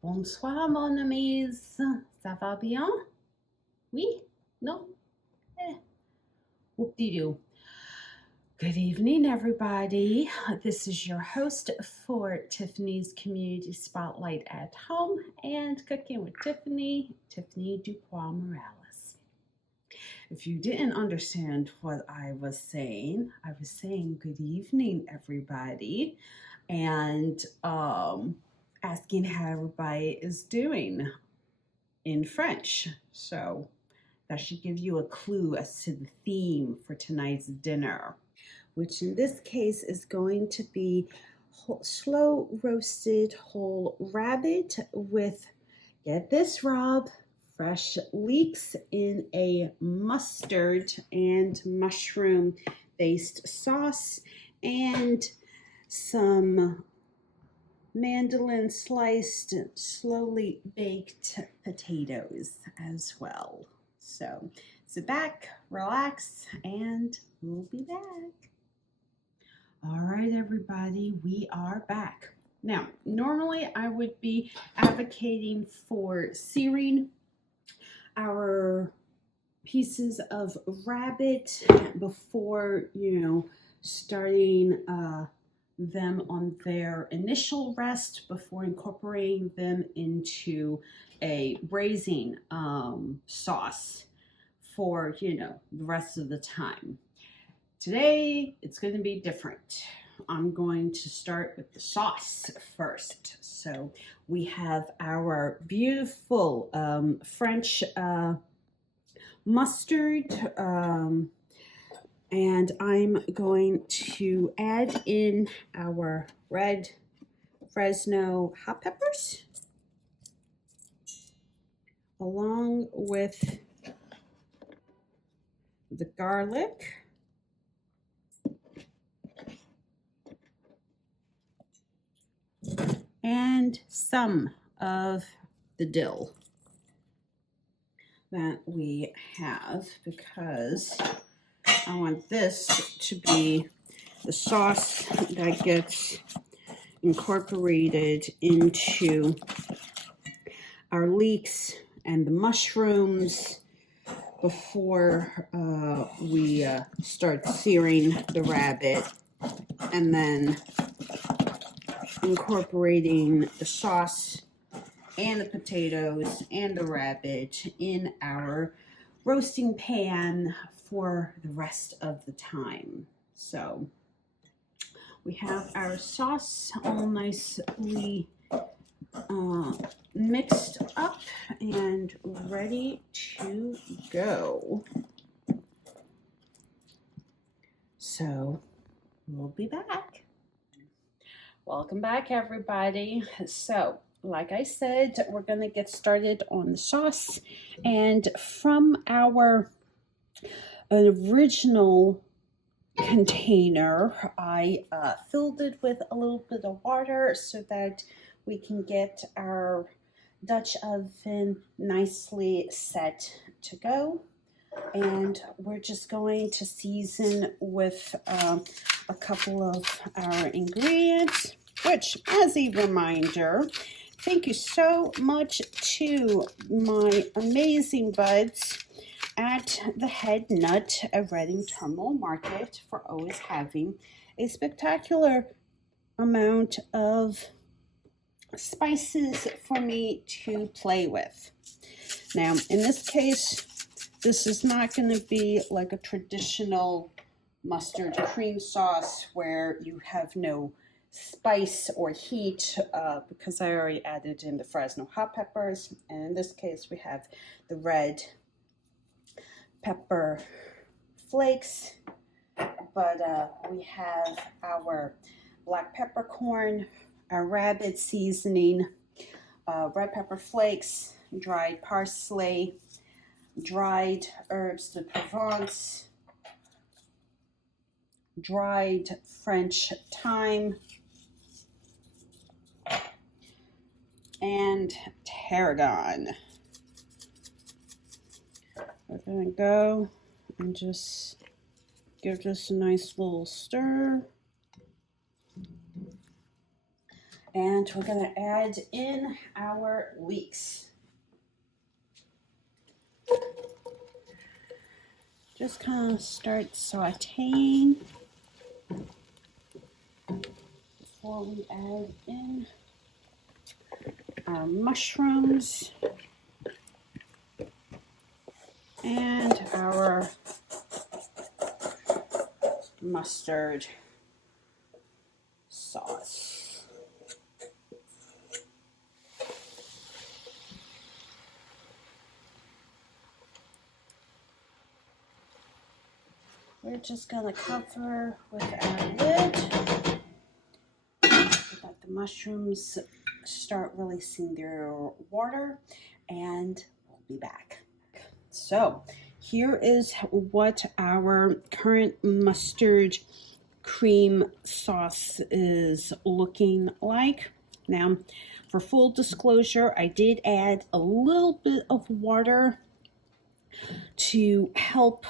Bonsoir, mon amis. Ça va bien? Oui? No? Whoop-de-doo. Good evening, everybody. This is your host for Tiffany's Community Spotlight at Home and Cooking with Tiffany, Tiffany DuBois-Morales. If you didn't understand what I was saying good evening, everybody, and asking how everybody is doing in French. So that should give you a clue as to the theme for tonight's dinner, which in this case is going to be slow roasted whole rabbit with, get this, Rob, fresh leeks in a mustard and mushroom based sauce and some mandolin sliced, slowly baked potatoes as well. So sit back, relax, and we'll be back. All right, everybody, we are back. Now, normally I would be advocating for searing our pieces of rabbit before, starting them on their initial rest before incorporating them into a braising sauce for, the rest of the time. Today, it's going to be different. I'm going to start with the sauce first. So we have our beautiful French mustard, and I'm going to add in our red Fresno hot peppers along with the garlic and some of the dill that we have, because I want this to be the sauce that gets incorporated into our leeks and the mushrooms before we start searing the rabbit, and then incorporating the sauce and the potatoes and the rabbit in our roasting pan for the rest of the time. So we have our sauce all nicely mixed up and ready to go. So we'll be back. Welcome back, everybody. So like I said, we're going to get started on the sauce. And from our original container, I filled it with a little bit of water so that we can get our Dutch oven nicely set to go. And we're just going to season with a couple of our ingredients, which, as a reminder, thank you so much to my amazing buds at the Head Nut at Reading Terminal Market for always having a spectacular amount of spices for me to play with. Now, in this case, this is not going to be like a traditional mustard cream sauce where you have no spice or heat because I already added in the Fresno hot peppers, and in this case we have the red pepper flakes, but we have our black peppercorn, our rabbit seasoning, red pepper flakes, dried parsley, dried herbs de Provence, dried French thyme, and tarragon. We're going to go and just give this a nice little stir. And we're going to add in our leeks. Just kind of start sauteing before we add in our mushrooms and our mustard sauce. We're just going to cover with our lid so that the mushrooms start releasing their water, and we'll be back. So here is what our current mustard cream sauce is looking like. Now, for full disclosure, I did add a little bit of water to help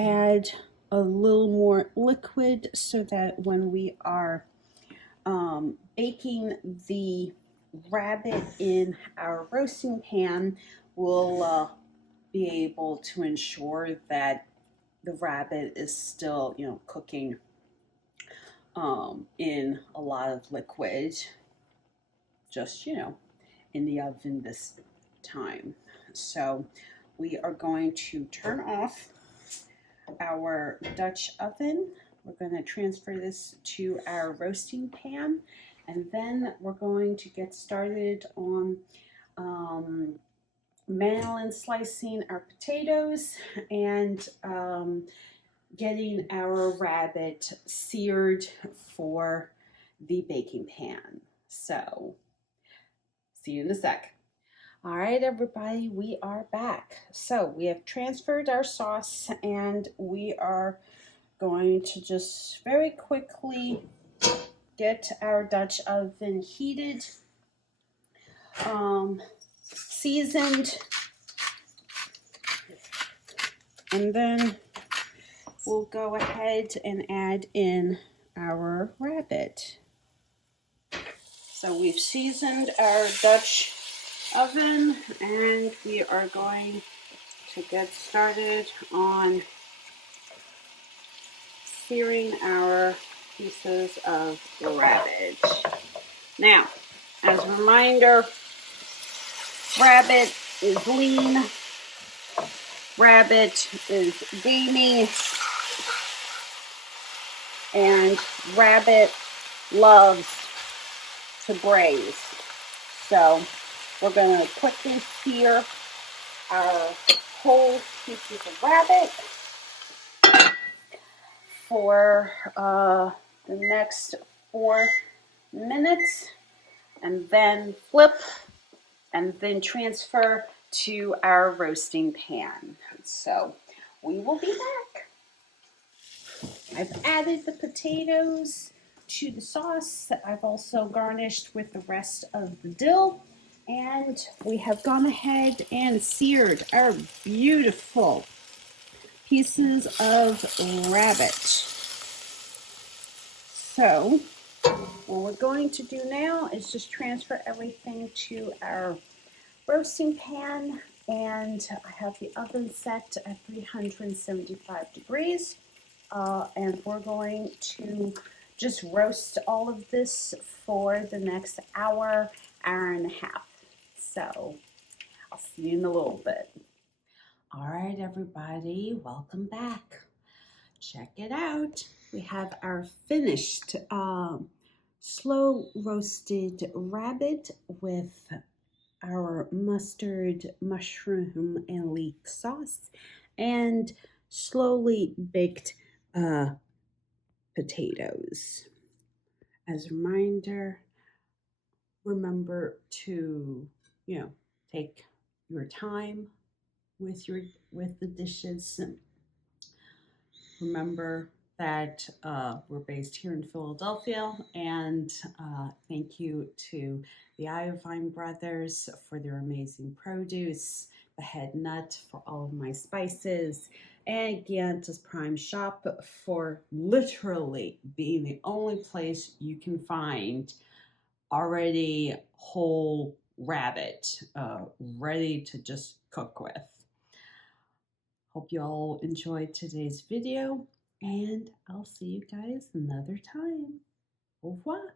add a little more liquid so that when we are baking the rabbit in our roasting pan, we'll be able to ensure that the rabbit is still, cooking in a lot of liquid, just, in the oven this time. So we are going to turn off our Dutch oven. We're going to transfer this to our roasting pan, and then we're going to get started on mandolin slicing our potatoes and getting our rabbit seared for the baking pan. So, see you in a sec. All right, everybody, we are back. So we have transferred our sauce, and we are going to just very quickly get our Dutch oven heated, seasoned, and then we'll go ahead and add in our rabbit. So we've seasoned our Dutch oven, and we are going to get started on searing our pieces of rabbit. Now, as a reminder, rabbit is lean, rabbit is gamey, and rabbit loves to braise. So we're going to quickly sear our whole pieces of rabbit for the next 4 minutes, and then flip and then transfer to our roasting pan. So we will be back. I've added the potatoes to the sauce. I've also garnished with the rest of the dill, and we have gone ahead and seared our beautiful pieces of rabbit. So what we're going to do now is just transfer everything to our roasting pan, and I have the oven set at 375 degrees, and we're going to just roast all of this for the next hour, hour and a half. So I'll see you in a little bit. All right, everybody, welcome back. Check it out. We have our finished slow roasted rabbit with our mustard, mushroom, and leek sauce, and slowly baked potatoes. As a reminder, remember to, take your time with the dishes. Remember that we're based here in Philadelphia, and thank you to the Iovine brothers for their amazing produce. the head nut for all of my spices. And again, just Prime Shop for literally being the only place you can find already whole rabbit ready to just cook with. Hope you all enjoyed today's video, and I'll see you guys another time. Au revoir.